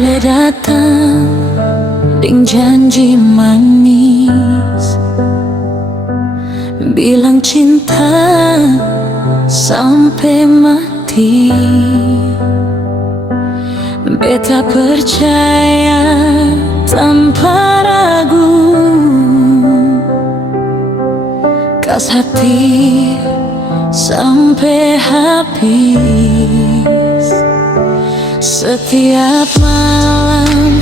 Ale datang ding janji manis, bilang cinta sampai mati. Beta percaya tanpa ragu, kas hati sampai habis. Setiap malam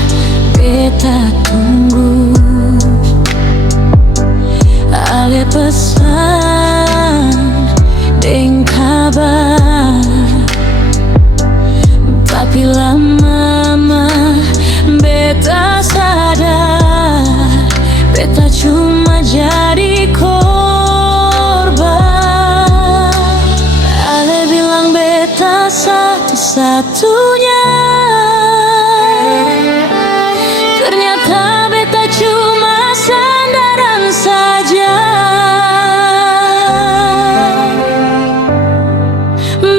beta tunggu ale pesan deng kabar, tapi lama-lama beta sadar beta cuma jadi korban. Ale bilang beta satu-satunya, ternyata beta cuma sandaran saja.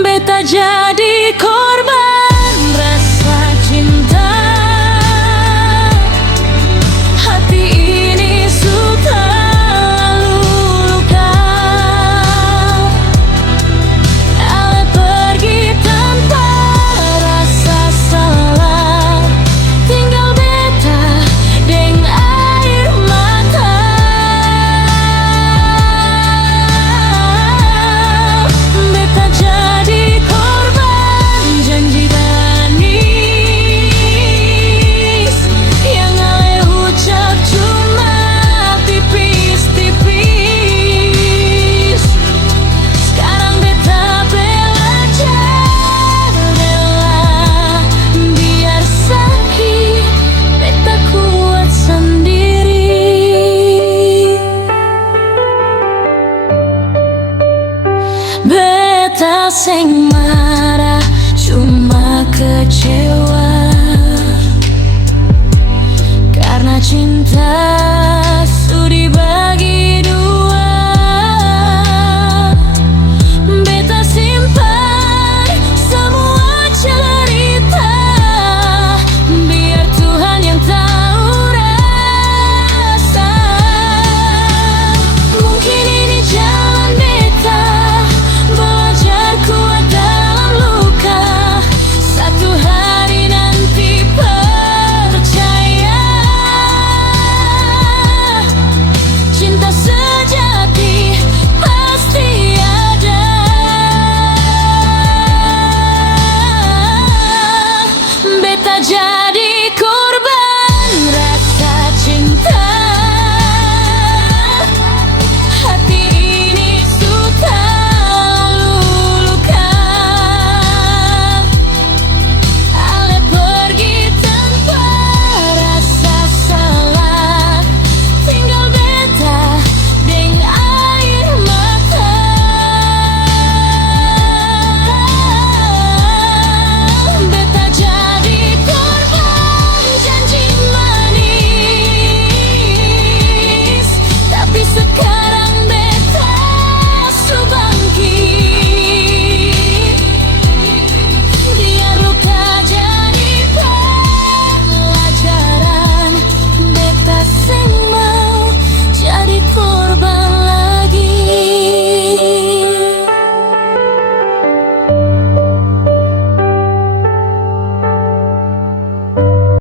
Beta jadi korban rasa cinta, hati ini sudah luka. Ale pergi tanpa rasa salah, tinggal beta deng air mata. Beta jadi korban janji manis yang ale ucap cuma tipis-tipis. Sekarang beta belajar rela, biar sakit beta kuat sendiri. Beta seng marah, cuma kecewa karena cinta sudah dibagi dua. Beta simpan semua cerita, biar Tuhan yang tahu rasa. Mungkin ini jalan beta belajar kuat dalam luka. Satu hari nanti percaya, cinta sejati pasti ada. Beta jadi